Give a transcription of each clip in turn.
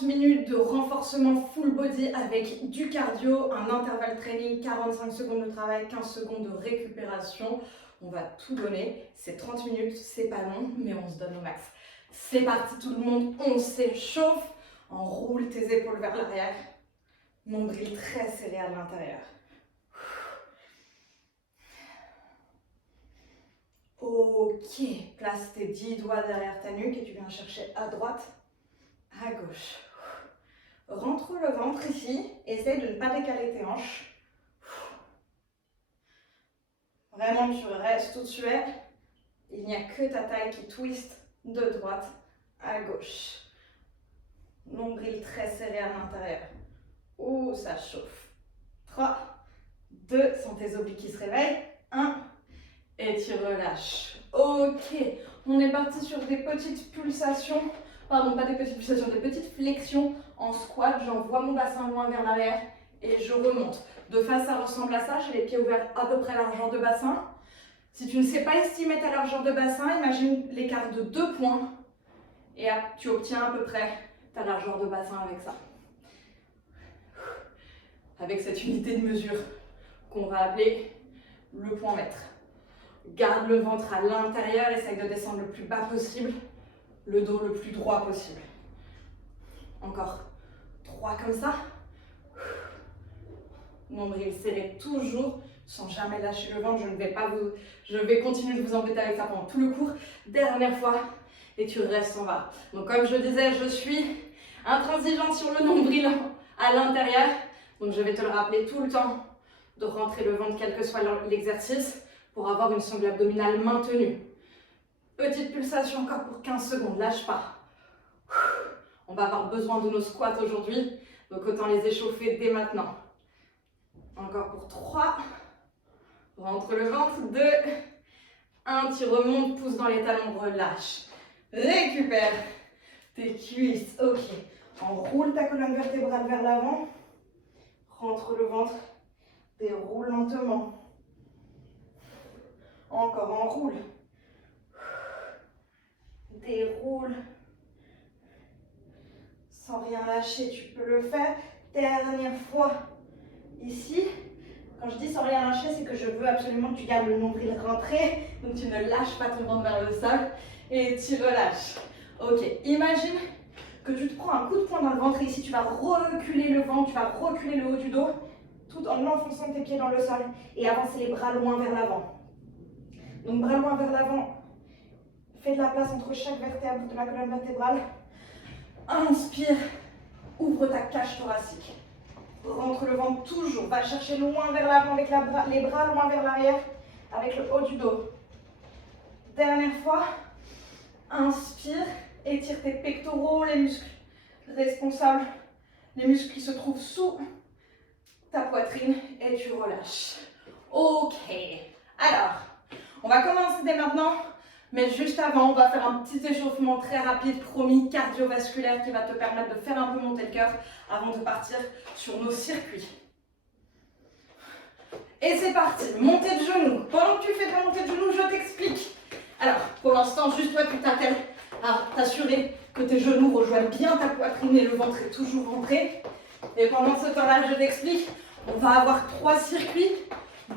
30 minutes de renforcement full body avec du cardio, un intervalle training, 45 secondes de travail, 15 secondes de récupération. On va tout donner. C'est 30 minutes, c'est pas long, mais on se donne au max. C'est parti tout le monde, on s'échauffe. Enroule tes épaules vers l'arrière. Nombril très serré à l'intérieur. Ok, place tes 10 doigts derrière ta nuque et tu viens chercher à droite, à gauche. Rentre le ventre ici, essaye de ne pas décaler tes hanches. Vraiment, tu restes où tu es. Il n'y a que ta taille qui twist de droite à gauche. Nombril très serré à l'intérieur. Ouh, ça chauffe. 3, 2, sans tes obliques qui se réveillent. 1, et tu relâches. Ok, on est parti sur des petites pulsations. Pardon, pas des petites pulsations, des petites flexions en squat. J'envoie mon bassin loin vers l'arrière et je remonte. De face, ça ressemble à ça. J'ai les pieds ouverts à peu près à largeur de bassin. Si tu ne sais pas estimer ta largeur de bassin, imagine l'écart de 2 points et tu obtiens à peu près ta largeur de bassin avec ça. Avec cette unité de mesure qu'on va appeler le point mètre. Garde le ventre à l'intérieur, essaye de descendre le plus bas possible, le dos le plus droit possible. Encore 3 comme ça. Nombril serré toujours, sans jamais lâcher le ventre. Je vais continuer de vous embêter avec ça pendant tout le cours. Dernière fois, et tu restes en bas. Donc comme je disais, je suis intransigeante sur le nombril à l'intérieur. Donc je vais te le rappeler tout le temps, de rentrer le ventre quel que soit l'exercice, pour avoir une sangle abdominale maintenue. Petite pulsation encore pour 15 secondes, lâche pas. On va avoir besoin de nos squats aujourd'hui, donc autant les échauffer dès maintenant. Encore pour 3. Rentre le ventre, 2. 1, tu remontes, pousse dans les talons, relâche. Récupère tes cuisses, ok. Enroule ta colonne vertébrale vers l'avant. Rentre le ventre, déroule lentement. Encore, enroule. Déroule. Sans rien lâcher, tu peux le faire. Dernière fois. Ici, quand je dis sans rien lâcher, c'est que je veux absolument que tu gardes le nombril rentré. Donc tu ne lâches pas ton ventre vers le sol. Et tu relâches. Ok, imagine que tu te prends un coup de poing dans le ventre. Et ici, tu vas reculer le ventre, tu vas reculer le haut du dos. Tout en enfonçant tes pieds dans le sol. Et avancer les bras loin vers l'avant. Donc bras loin vers l'avant, fais de la place entre chaque vertèbre de la colonne vertébrale. Inspire, ouvre ta cage thoracique. Rentre le ventre toujours, va chercher loin vers l'avant avec les bras loin vers l'arrière, avec le haut du dos. Dernière fois, inspire, étire tes pectoraux, les muscles responsables, les muscles qui se trouvent sous ta poitrine et tu relâches. Ok, alors, on va commencer dès maintenant, mais juste avant, on va faire un petit échauffement très rapide, promis, cardiovasculaire, qui va te permettre de faire un peu monter le cœur avant de partir sur nos circuits. Et c'est parti, montée de genoux. Pendant que tu fais ta montée de genoux, je t'explique. Alors, pour l'instant, juste toi, tu t'attelles à t'assurer que tes genoux rejoignent bien ta poitrine et le ventre est toujours rentré. Et pendant ce temps-là, je t'explique, on va avoir 3 circuits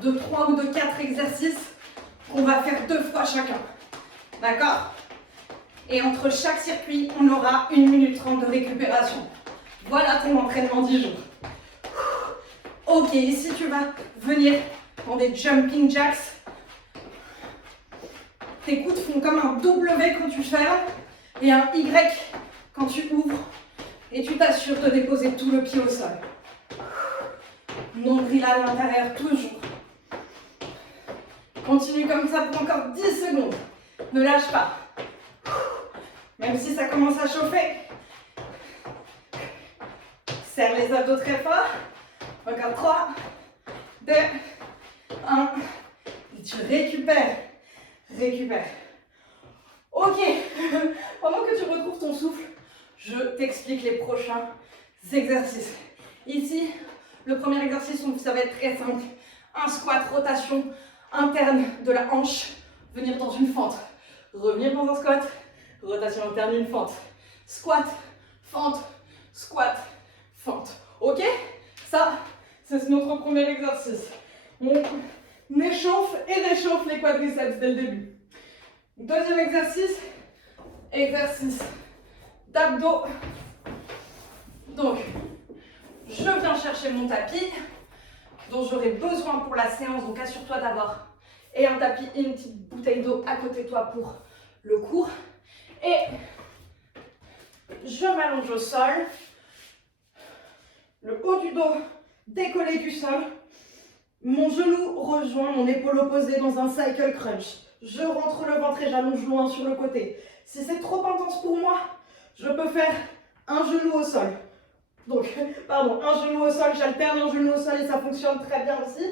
de 3 ou de 4 exercices qu'on va faire 2 fois chacun. D'accord? Et entre chaque circuit, on aura 1 minute 30 de récupération. Voilà ton entraînement 10 jours. Ok, ici tu vas venir dans des jumping jacks. Tes coudes font comme un W quand tu fermes et un Y quand tu ouvres. Et tu t'assures de déposer tout le pied au sol. Nombril à l'intérieur, toujours. Continue comme ça pour encore 10 secondes. Ne lâche pas. Même si ça commence à chauffer. Serre les abdos très fort. Encore 3, 2, 1. Et tu récupères. Récupère. Ok. Pendant que tu retrouves ton souffle, je t'explique les prochains exercices. Ici, le premier exercice, ça va être très simple. Un squat, rotation interne de la hanche, venir dans une fente. Revenir dans un squat, rotation interne, une fente. Squat, fente, squat, fente. Ok? Ça, c'est notre premier exercice. On échauffe et réchauffe les quadriceps dès le début. Deuxième exercice, exercice d'abdos. Donc, je viens chercher mon tapis dont j'aurai besoin pour la séance. Donc, assure-toi d'avoir et un tapis et une petite bouteille d'eau à côté de toi pour le cours. Et je m'allonge au sol. Le haut du dos décollé du sol. Mon genou rejoint mon épaule opposée dans un cycle crunch. Je rentre le ventre et j'allonge loin sur le côté. Si c'est trop intense pour moi, je peux faire un genou au sol. Donc, pardon, un genou au sol, j'alterne un genou au sol et ça fonctionne très bien aussi.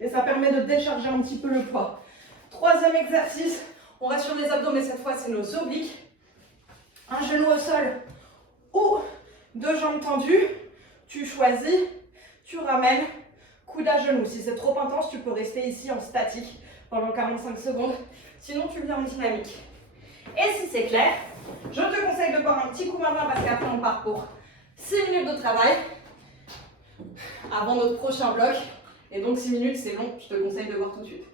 Et ça permet de décharger un petit peu le poids. Troisième exercice, on reste sur les abdos, mais cette fois c'est nos obliques. Un genou au sol ou deux jambes tendues. Tu choisis, tu ramènes, coude à genou. Si c'est trop intense, tu peux rester ici en statique pendant 45 secondes. Sinon, tu viens en dynamique. Et si c'est clair, je te conseille de boire un petit coup maintenant parce qu'après on part pour 6 minutes de travail avant notre prochain bloc. Et donc 6 minutes, c'est long, je te conseille de boire tout de suite.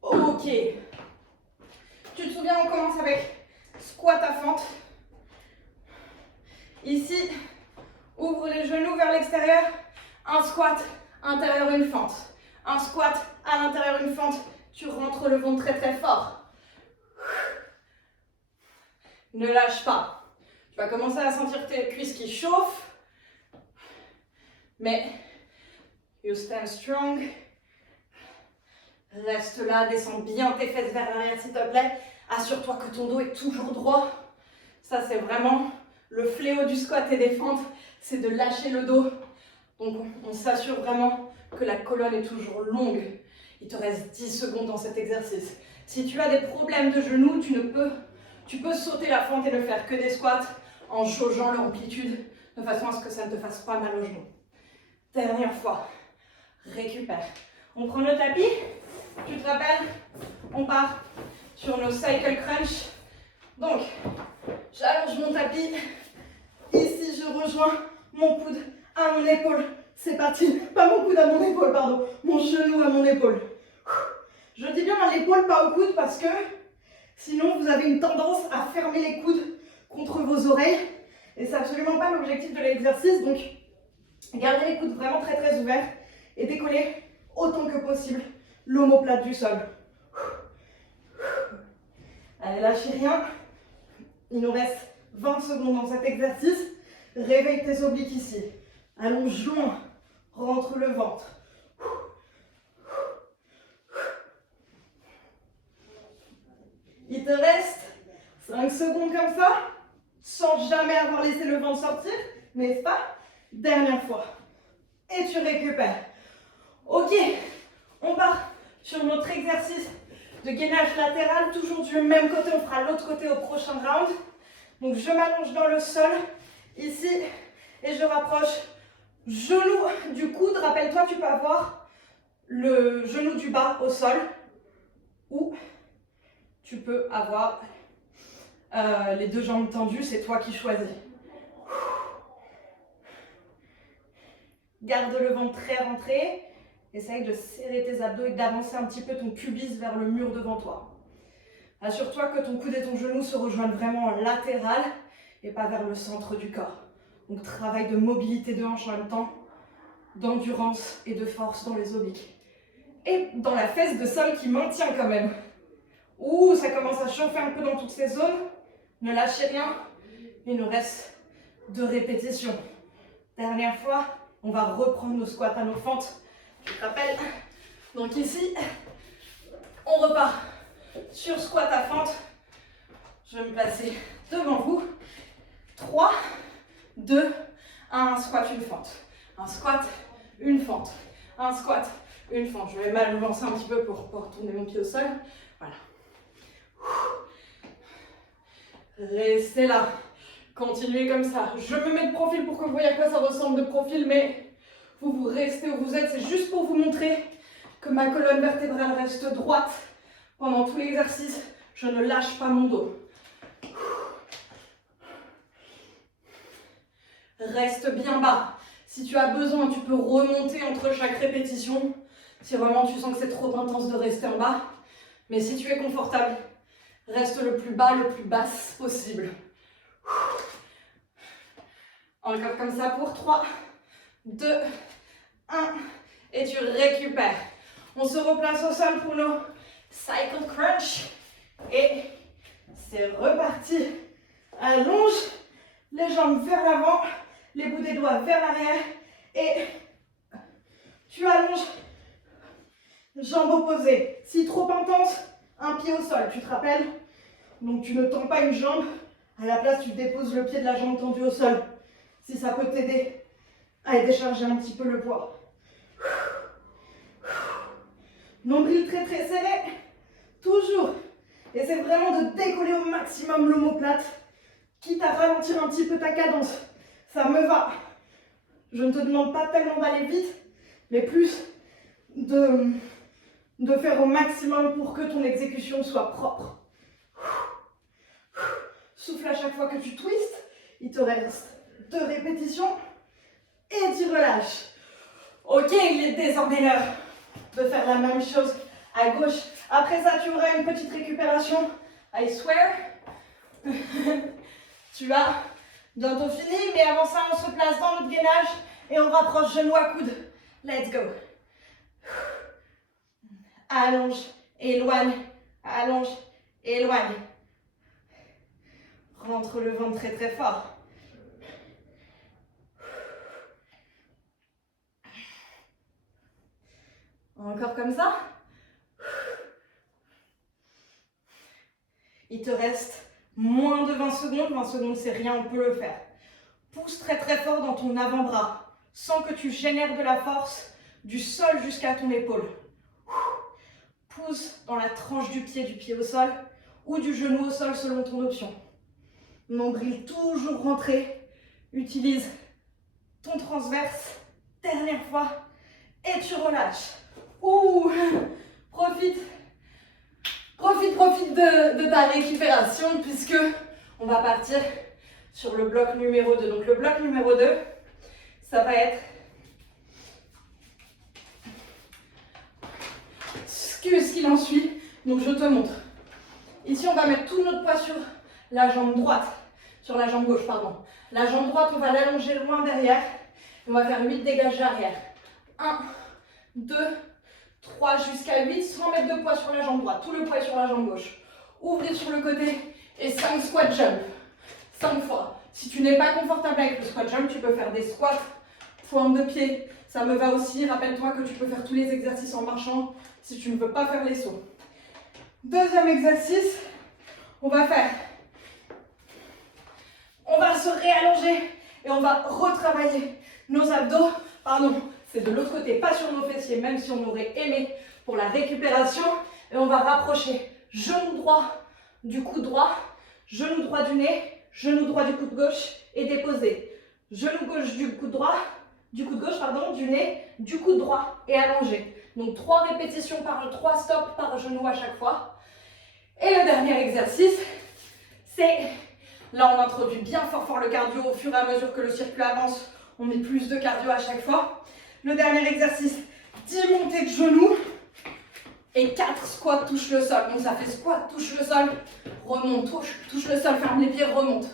Ok. Tu te souviens, on commence avec squat à fente. Ici, ouvre les genoux vers l'extérieur. Un squat, intérieur, une fente. Un squat, à l'intérieur, une fente. Tu rentres le ventre très très fort. Ne lâche pas. Tu vas commencer à sentir tes cuisses qui chauffent. Mais, you stand strong. Reste là, descends bien tes fesses vers l'arrière s'il te plaît. Assure-toi que ton dos est toujours droit. Ça, c'est vraiment le fléau du squat et des fentes. C'est de lâcher le dos. Donc, on s'assure vraiment que la colonne est toujours longue. Il te reste 10 secondes dans cet exercice. Si tu as des problèmes de genoux, tu peux sauter la fente et ne faire que des squats en jaugeant l'amplitude de façon à ce que ça ne te fasse pas mal aux genoux. Dernière fois. Récupère. On prend le tapis. Tu te rappelles? On part sur nos cycle crunch. Donc, j'allonge mon tapis. Ici, je rejoins mon coude à mon épaule. C'est parti. Pas mon coude à mon épaule, pardon. Mon genou à mon épaule. Je dis bien à l'épaule, pas au coude, parce que sinon, vous avez une tendance à fermer les coudes contre vos oreilles. Et c'est absolument pas l'objectif de l'exercice. Donc, gardez les coudes vraiment très très ouverts et décollez autant que possible l'omoplate du sol. Allez, lâchez rien. Il nous reste 20 secondes dans cet exercice. Réveille tes obliques ici. Allonge loin. Rentre le ventre. Il te reste 5 secondes comme ça, sans jamais avoir laissé le ventre sortir, n'est-ce pas? Dernière fois. Et tu récupères. Ok, on part sur notre exercice de gainage latéral, toujours du même côté, on fera l'autre côté au prochain round. Donc je m'allonge dans le sol, ici, et je rapproche genou du coude. Rappelle-toi, tu peux avoir le genou du bas au sol, ou tu peux avoir les deux jambes tendues, c'est toi qui choisis. Garde le ventre très rentré. Essaye de serrer tes abdos et d'avancer un petit peu ton pubis vers le mur devant toi. Assure-toi que ton coude et ton genou se rejoignent vraiment en latéral et pas vers le centre du corps. Donc travail de mobilité de hanche en même temps, d'endurance et de force dans les obliques. Et dans la fesse de sol qui maintient quand même. Ouh, ça commence à chauffer un peu dans toutes ces zones. Ne lâchez rien. Il nous reste 2 répétitions. Dernière fois, on va reprendre nos squats à nos fentes. Tu te rappelles? Donc ici, on repart sur squat à fente. Je vais me placer devant vous. 3, 2, 1, squat, une fente. Un squat, une fente. Un squat, une fente. Je vais m'avancer un petit peu pour tourner mon pied au sol. Voilà. Restez là. Continuez comme ça. Je me mets de profil pour que vous voyez à quoi ça ressemble de profil, mais vous restez où vous êtes. C'est juste pour vous montrer que ma colonne vertébrale reste droite pendant tout l'exercice. Je ne lâche pas mon dos. reste bien bas. Si tu as besoin, tu peux remonter entre chaque répétition. Si vraiment tu sens que c'est trop intense de rester en bas. Mais si tu es confortable, reste le plus bas, le plus basse possible. Encore comme ça pour 3, 2, 1. Et tu récupères. On se replace au sol pour nos cycle crunch. Et c'est reparti. Allonge les jambes vers l'avant, les bouts des doigts vers l'arrière. Et tu allonges, jambes opposées. Si trop intense, un pied au sol, tu te rappelles? Donc tu ne tends pas une jambe. À la place, tu déposes le pied de la jambe tendue au sol. Si ça peut t'aider à décharger un petit peu le poids. Nombril très très serré. Toujours. Et c'est vraiment de décoller au maximum l'omoplate, quitte à ralentir un petit peu ta cadence. Ça me va. Je ne te demande pas tellement d'aller vite, mais plus de faire au maximum pour que ton exécution soit propre. Souffle à chaque fois que tu twistes. Il te reste 2 répétitions et tu relâches. Ok, il est désormais l'heure de faire la même chose à gauche. Après ça, tu auras une petite récupération. I swear. Tu as bientôt fini, mais avant ça, on se place dans notre gainage et on rapproche genou à coude. Let's go. Allonge, éloigne, allonge, éloigne. Rentre le ventre très très fort. Encore comme ça. Il te reste moins de 20 secondes. 20 secondes, c'est rien, on peut le faire. Pousse très très fort dans ton avant-bras, sans que tu génères de la force du sol jusqu'à ton épaule. Pousse dans la tranche du pied au sol ou du genou au sol selon ton option. Nombril toujours rentré. Utilise ton transverse. Dernière fois. Et tu relâches. Ouh, profite de ta récupération puisque on va partir sur le bloc numéro 2. Donc le bloc numéro 2, ça va être ce qu'il en suit. Donc je te montre. Ici, on va mettre tout notre poids sur la jambe droite, sur la jambe gauche, pardon. La jambe droite, on va l'allonger loin derrière. On va faire 8 dégagés arrière. 1, 2, 3 jusqu'à 8 sans mettre de poids sur la jambe droite. Tout le poids est sur la jambe gauche. Ouvrir sur le côté et 5 squat jump. 5 fois. Si tu n'es pas confortable avec le squat jump, tu peux faire des squats, pointe de pied. Ça me va aussi. Rappelle-toi que tu peux faire tous les exercices en marchant si tu ne veux pas faire les sauts. Deuxième exercice, on va se réallonger et on va retravailler nos abdos. Pardon, c'est de l'autre côté, pas sur nos fessiers, même si on aurait aimé pour la récupération. Et on va rapprocher genou droit du coude droit, genou droit du nez, genou droit du coude gauche et déposer. Genou gauche du coude droit, du nez, du coude droit et allongé. Donc 3 répétitions 3 stops par genou à chaque fois. Et le dernier exercice, c'est, là on introduit bien fort le cardio au fur et à mesure que le circuit avance, on met plus de cardio à chaque fois. Le dernier exercice, 10 montées de genoux et 4 squats touche le sol. Donc ça fait squat, touche le sol, remonte, touche le sol, ferme les pieds, remonte.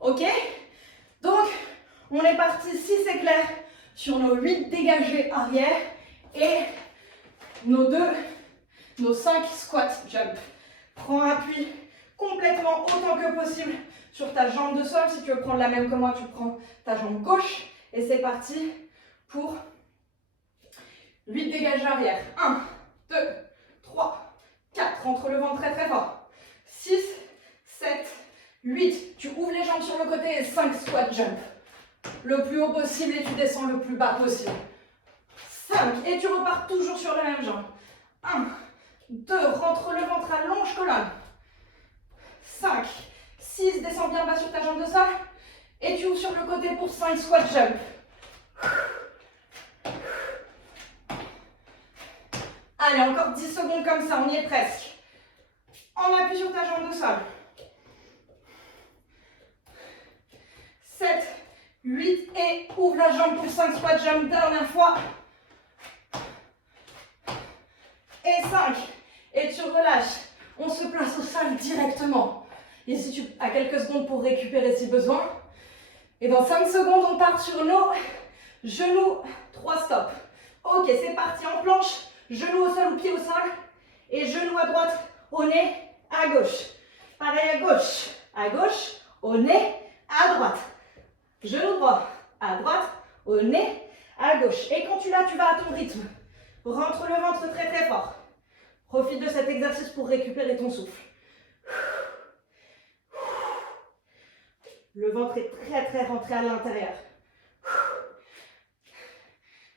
Ok? Donc, on est parti, si c'est clair, sur nos 8 dégagés arrière et nos 5 squats jump. Prends appui complètement autant que possible sur ta jambe de sol. Si tu veux prendre la même que moi, tu prends ta jambe gauche. Et c'est parti pour 8 dégagés arrière. 1, 2, 3, 4. Rentre le ventre très très fort. 6, 7, 8. Tu ouvres les jambes sur le côté et 5 squat jump. Le plus haut possible et tu descends le plus bas possible. 5. Et tu repars toujours sur la même jambe. 1, 2. Rentre le ventre, allonge colonne. 5, 6. Descends bien bas sur ta jambe de sol. Et tu ouvres sur le côté pour 5 squat jump. Allez, encore 10 secondes comme ça, on y est presque. En appui sur ta jambe de sol. 7, 8 et ouvre la jambe pour 5 squat jump, dernière fois. Et 5. Et tu relâches. On se place au sol directement. Ici, tu as quelques secondes pour récupérer si besoin. Et dans 5 secondes, on part sur nos genoux. 3 stops. Ok, c'est parti en planche. Genoux au sol ou pied au sol. Et genoux à droite, au nez, à gauche. Pareil à gauche, au nez, à droite. Genou droit, à droite, au nez, à gauche. Et quand tu l'as, tu vas à ton rythme. Rentre le ventre très très fort. Profite de cet exercice pour récupérer ton souffle. Le ventre est très très rentré à l'intérieur.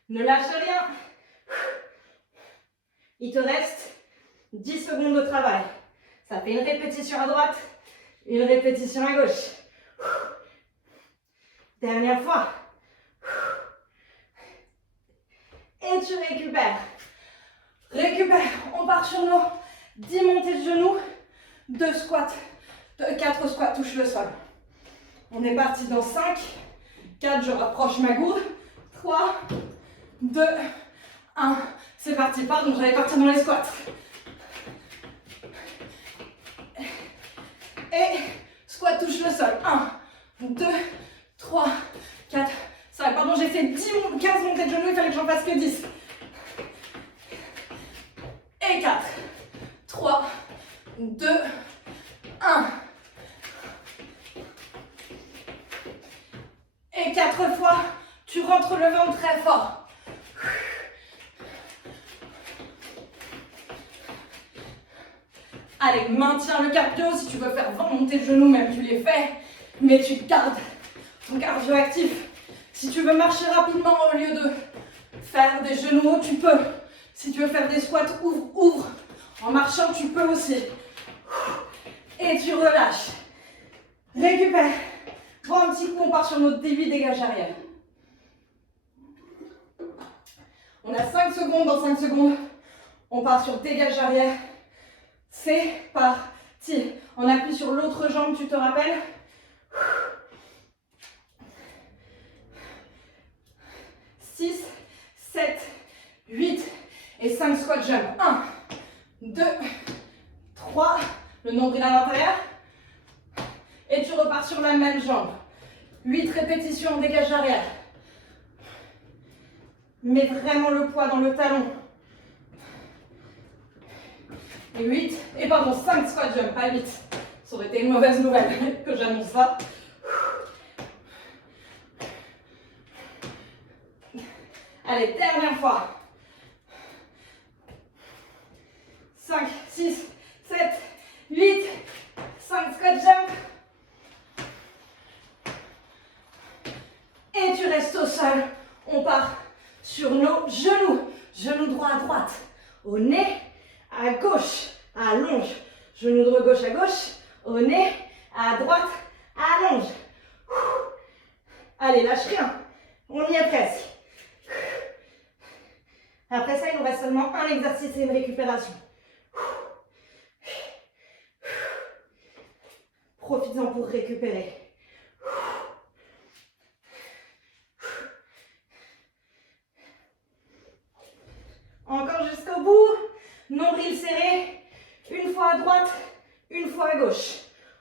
Ne lâche rien. Il te reste 10 secondes de travail. Ça fait une répétition à droite, une répétition à gauche. Dernière fois. Et tu récupères. Récupère. On part sur nos 10 montées de genoux, 2 squats, 4 squats touchent le sol. On est parti dans 5, 4, je rapproche ma gourde, 3, 2, 1. C'est parti, pardon, j'allais partir dans les squats. Et squat touche le sol. 1, 2, 3, 4, 5. Pardon, j'ai fait 15 montées de genoux, il fallait que j'en fasse que 10. Et 4, 3, 2, 1. Et 4 fois, tu rentres le ventre très fort. Allez, maintiens le cardio. Si tu veux faire 20 montées de genoux, même tu les fais. Mais tu gardes ton cardio actif. Si tu veux marcher rapidement au lieu de faire des genoux hauts, tu peux. Si tu veux faire des squats, ouvre. En marchant, tu peux aussi. Et tu relâches. Récupère. Prends un petit coup, on part sur notre début dégage arrière. On a 5 secondes, dans 5 secondes, on part sur dégage arrière. C'est parti. On appuie sur l'autre jambe, tu te rappelles? 6, 7, 8 et 5 squat jump. 1, 2, 3, le nombril à l'intérieur. Et tu repars sur la même jambe. 8 répétitions, dégage arrière. Mets vraiment le poids dans le talon. Et 5 squat jump, pas 8. Ça aurait été une mauvaise nouvelle que j'annonce ça. Allez, dernière fois. 5, 6, 7, 8, 5 squat jump. Et tu restes au sol. On part sur nos genoux. Genou droit à droite. Au nez, à gauche. Allonge. Genou droit gauche à gauche. Au nez, à droite. Allonge. Allez, lâche rien. On y est presque. Après ça, il nous reste seulement un exercice et une récupération. Profites-en pour récupérer. Encore jusqu'au bout. Nombril serré. Une fois à droite, une fois à gauche.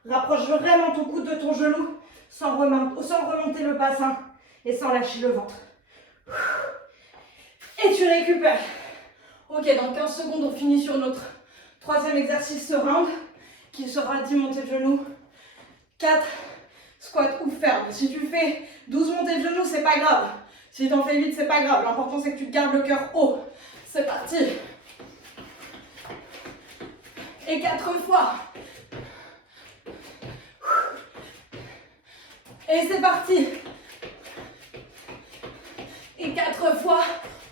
Rapproche vraiment ton coude de ton genou sans remonter le bassin et sans lâcher le ventre. Et tu récupères. Ok, dans 15 secondes, on finit sur notre troisième exercice, ce round, qui sera 10 montées de genoux, 4 squats ou fermes. Si tu fais 12 montées de genoux, c'est pas grave. Si tu en fais 8, c'est pas grave. L'important, c'est que tu gardes le cœur haut. C'est parti. Et 4 fois. Et c'est parti. Et 4 fois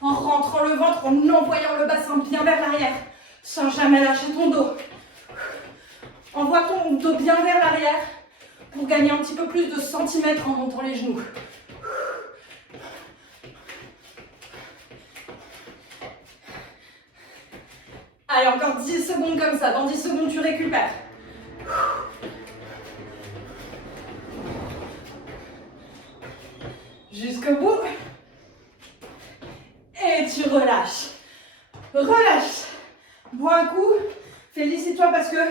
en rentrant le ventre, en envoyant le bassin bien vers l'arrière, sans jamais lâcher ton dos. Envoie ton dos bien vers l'arrière pour gagner un petit peu plus de centimètres en montant les genoux. Allez, encore 10 secondes comme ça. Dans 10 secondes, tu récupères. Jusqu'au bout. Et tu relâches. Relâche. Bois un coup. Félicite-toi parce que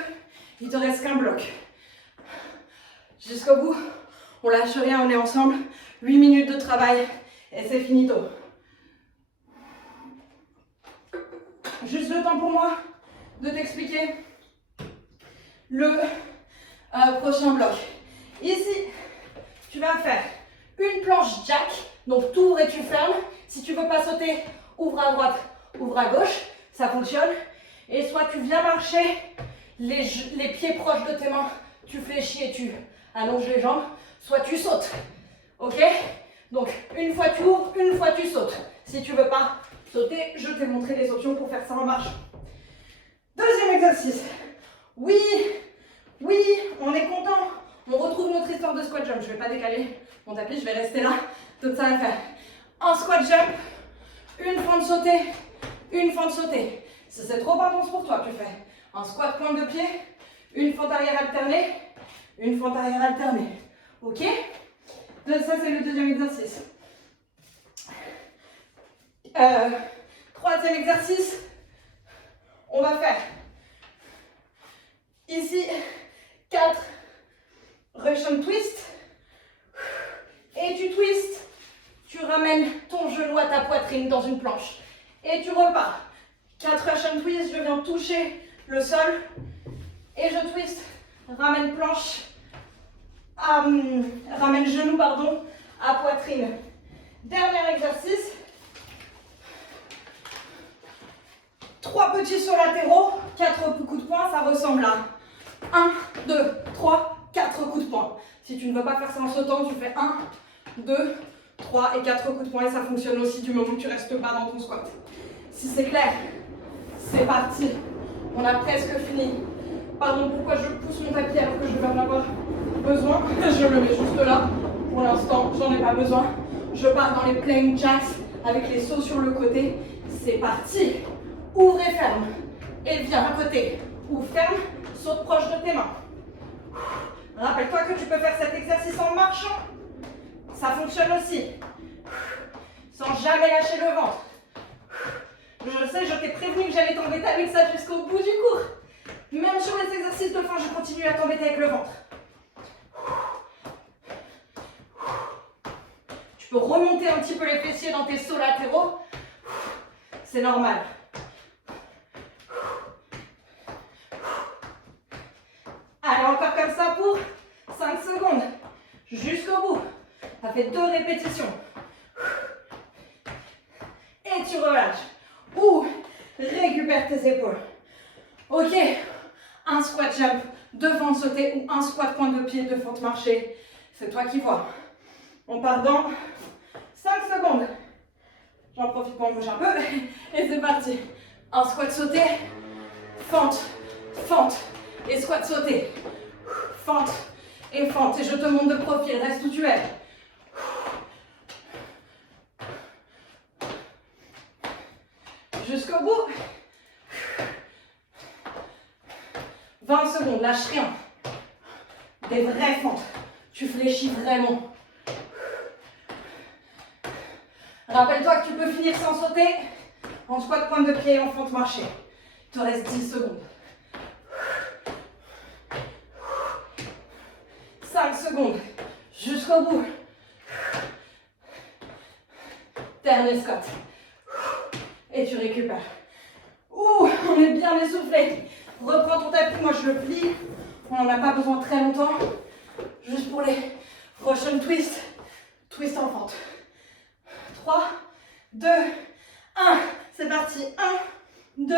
il te reste qu'un bloc. Jusqu'au bout. On lâche rien, on est ensemble. 8 minutes de travail et c'est finito. Juste le temps pour moi de t'expliquer le prochain bloc. Ici, tu vas faire une planche jack. Donc, tu ouvres et tu fermes. Si tu ne veux pas sauter, ouvre à droite, ouvre à gauche. Ça fonctionne. Et soit tu viens marcher, les pieds proches de tes mains, tu fléchis et tu allonges les jambes. Soit tu sautes. Ok? Donc, une fois tu ouvres, une fois tu sautes. Si tu ne veux pas sauter, je t'ai montré les options pour faire ça en marche. Deuxième exercice. Oui, oui, on est content. On retrouve notre histoire de squat jump. Je ne vais pas décaler mon tapis, je vais rester là. Donc ça va faire un squat jump, une fente sautée, une fente sautée. Si c'est trop intense pour toi, tu fais un squat pointe de pied, une fente arrière alternée, une fente arrière alternée. Ok? Donc ça c'est le deuxième exercice. Troisième exercice, on va faire ici 4 Russian twist et tu twists, tu ramènes ton genou à ta poitrine dans une planche et tu repars. 4 Russian twist, je viens toucher le sol et je twist, ramène planche, ramène genou pardon, à poitrine. Dernier exercice. 3 petits sauts latéraux, 4 coups de poing, ça ressemble à 1, 2, 3, 4 coups de poing. Si tu ne veux pas faire ça en sautant, tu fais 1, 2, 3 et 4 coups de poing et ça fonctionne aussi du moment que tu restes pas dans ton squat. Si c'est clair, c'est parti. On a presque fini. Pardon, pourquoi je pousse mon tapis alors que je vais en avoir besoin. Je le mets juste là. Pour l'instant, j'en ai pas besoin. Je pars dans les plank jacks avec les sauts sur le côté. C'est parti. Ouvre et ferme. Et viens à côté. Ouvre, ferme, saute proche de tes mains. Rappelle-toi que tu peux faire cet exercice en marchant. Ça fonctionne aussi. Sans jamais lâcher le ventre. Je sais, je t'ai prévenu que j'allais t'embêter avec ça jusqu'au bout du cours. Même sur les exercices de fin, je continue à t'embêter avec le ventre. Tu peux remonter un petit peu les fessiers dans tes sauts latéraux. C'est normal. Allez, encore comme ça pour 5 secondes. Jusqu'au bout. Ça fait 2 répétitions. Et tu relâches. Ou récupère tes épaules. Ok. Un squat jump, 2 fentes sautées ou un squat pointe de pied, 2 fentes marchées. C'est toi qui vois. On part dans 5 secondes. J'en profite pour en bouger un peu. Et c'est parti. Un squat sauté. Fente. Fente. Et squat sauté. Fente. Et fente. Et je te montre de profil. Reste où tu es. Jusqu'au bout. 20 secondes, lâche rien. Des vraies fentes. Tu fléchis vraiment. Rappelle-toi que tu peux finir sans sauter en squat pointe de pied et en fente marchée. Il te reste 10 secondes. 5 secondes. Jusqu'au bout. Dernier squat. Et tu récupères. Ouh, on est bien essoufflé. Reprends ton tapis, moi je le plie. On n'en a pas besoin très longtemps. Juste pour les Russian twist. Twist en fente. 3, 2, 1. C'est parti. 1, 2,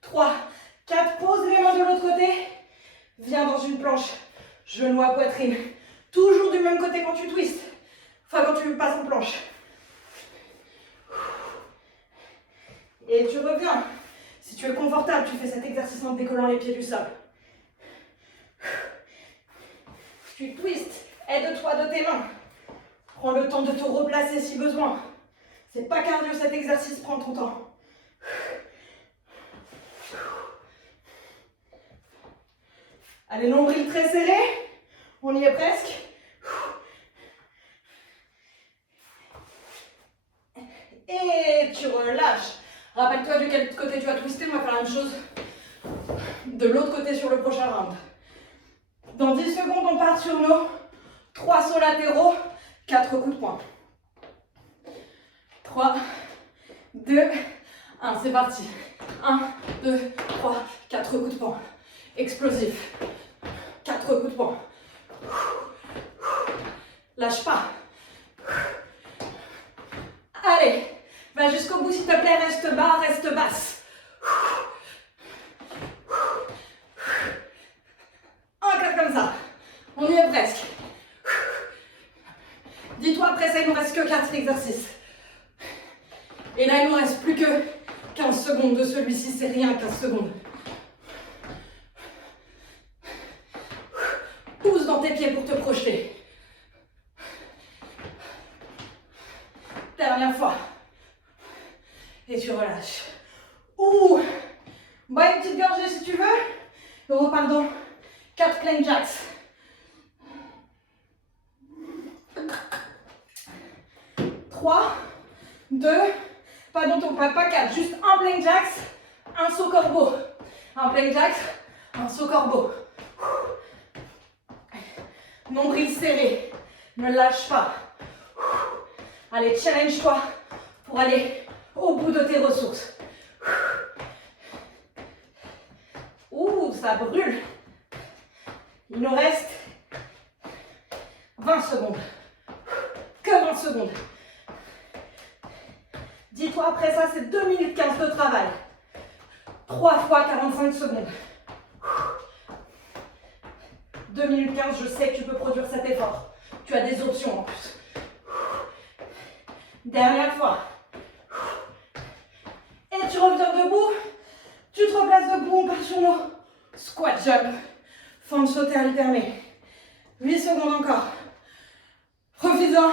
3, 4. Pose les mains de l'autre côté. Viens dans une planche. Genou à poitrine. Toujours du même côté quand tu twistes. Enfin, quand tu passes en planche. Et tu reviens. Si tu es confortable, tu fais cet exercice en décollant les pieds du sol. Tu twistes. Aide-toi de tes mains. Prends le temps de te replacer si besoin. C'est pas cardio cet exercice, prends ton temps. Allez, nombril très serré. On y est presque. tu relâches. Rappelle-toi de quel côté tu as twisté, on va faire la même chose de l'autre côté sur le prochain round. Dans 10 secondes, on part sur nos 3 sauts latéraux, 4 coups de poing. 3, 2, 1, c'est parti. 1, 2, 3, 4 coups de poing. Explosif. 4 coups de poing. Lâche pas. Allez, va jusqu'au bout s'il te plaît, reste bas, reste basse. Encore comme ça. On y est presque. Dis-toi, après ça, il nous reste que 4 exercices. Et là, il nous reste plus que 15 secondes de celui-ci, c'est rien, 15 secondes. Pousse dans tes pieds pour te projeter. Dernière fois. Et tu relâches. Ouh! Bois une petite gorgée si tu veux. Et on repart dans 4 plain jacks. 3, 2, pas dans ton pas 4, juste un plain jacks, un saut corbeau. Un plain jacks, un saut corbeau. Nombril serré, ne lâche pas. Allez, challenge-toi pour aller au bout de tes ressources. Ouh, ça brûle. Il nous reste 20 secondes. Que 20 secondes. Dis-toi, après ça, c'est 2 minutes 15 de travail. 3 fois 45 secondes. 2 minutes 15, je sais que tu peux produire cet effort. Tu as des options en plus. Dernière fois. Et tu reviens debout. Tu te replaces debout, on part sur nos squat jump. Fente sautée alternée. 8 secondes encore. Profite-en.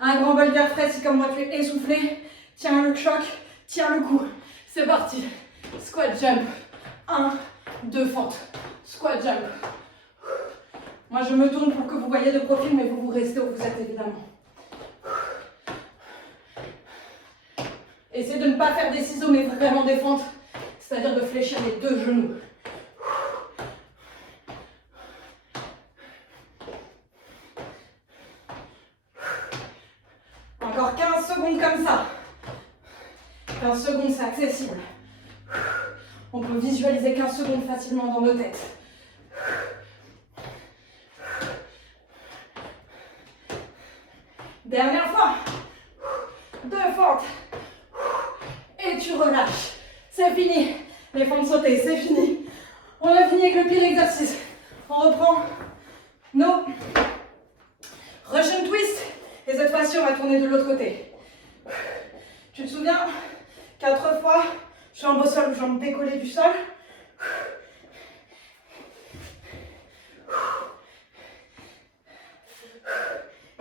Un grand bol d'air frais si comme moi tu es essoufflé. Tiens le choc, tiens le coup. C'est parti. Squat jump. 1, 2 fentes. Squat jump. Moi je me tourne pour que vous voyez de profil, mais vous restez où vous êtes évidemment. Essayez de ne pas faire des ciseaux, mais vraiment des fentes. C'est-à-dire de fléchir les 2 genoux. Encore 15 secondes comme ça. 15 secondes, c'est accessible. On peut visualiser 15 secondes facilement dans nos têtes. Dernière fois. 2 fentes. Et tu relâches. C'est fini. Les fentes sautées, c'est fini. On a fini avec le pire exercice. On reprend nos Russian twist. Et cette fois-ci, on va tourner de l'autre côté. Tu te souviens? 4 fois, jambe au sol, jambe décollée du sol.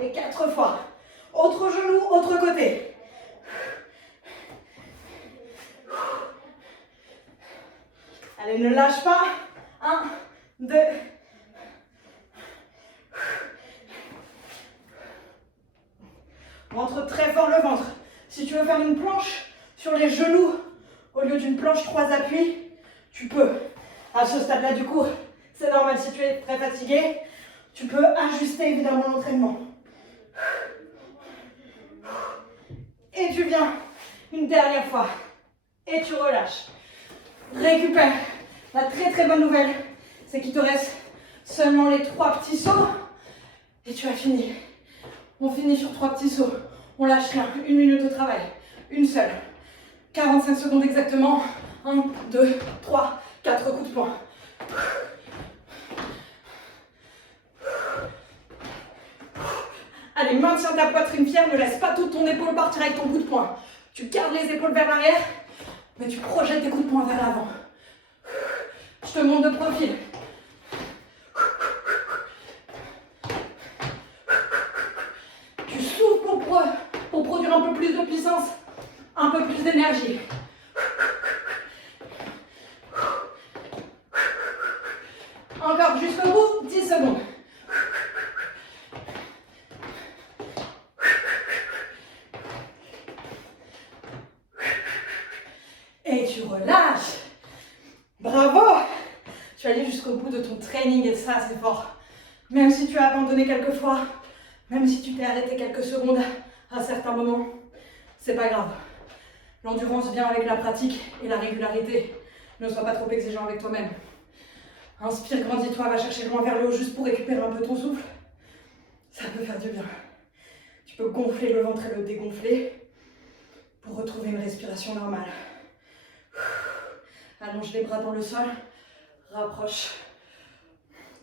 Et 4 fois. Autre genou, autre côté. Allez, ne lâche pas. 1, 2. Rentre très fort le ventre. Si tu veux faire une planche sur les genoux au lieu d'une planche 3 appuis, tu peux. À ce stade-là du cours, c'est normal. Si tu es très fatigué, tu peux ajuster évidemment l'entraînement. Et tu viens une dernière fois. Et tu relâches. Récupère. La très très bonne nouvelle, c'est qu'il te reste seulement les 3 petits sauts. Et tu as fini. On finit sur 3 petits sauts. On lâche rien. 1 minute de travail. Une seule. 45 secondes exactement. 1, 2, 3, 4 coups de poing. Allez, maintiens ta poitrine fière. Ne laisse pas toute ton épaule partir avec ton coup de poing. Tu gardes les épaules vers l'arrière, mais tu projettes tes coups de poing vers l'avant. Je te montre de profil. Tu souffles pour produire un peu plus de puissance, un peu plus d'énergie. Encore jusqu'au bout, 10 secondes. training et ça c'est fort. Même si tu as abandonné quelques fois, même si tu t'es arrêté quelques secondes à certains moments, c'est pas grave. L'endurance vient avec la pratique et la régularité. Ne sois pas trop exigeant avec toi-même. Inspire, grandis-toi, va chercher loin vers le haut juste pour récupérer un peu ton souffle. Ça peut faire du bien. Tu peux gonfler le ventre et le dégonfler pour retrouver une respiration normale. Allonge les bras dans le sol, rapproche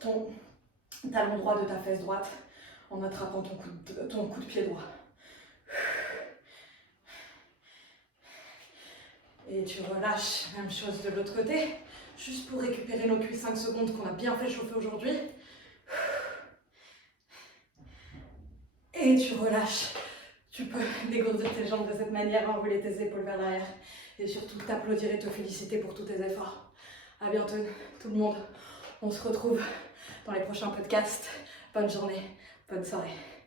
ton talon droit de ta fesse droite en attrapant ton coup de pied droit. Et tu relâches, même chose de l'autre côté, juste pour récupérer nos cuisses 5 secondes qu'on a bien fait chauffer aujourd'hui. Et tu relâches. Tu peux dégourdir tes jambes de cette manière, enrouler tes épaules vers l'arrière et surtout t'applaudir et te féliciter pour tous tes efforts. À bientôt tout le monde. On se retrouve dans les prochains podcasts. Bonne journée, bonne soirée.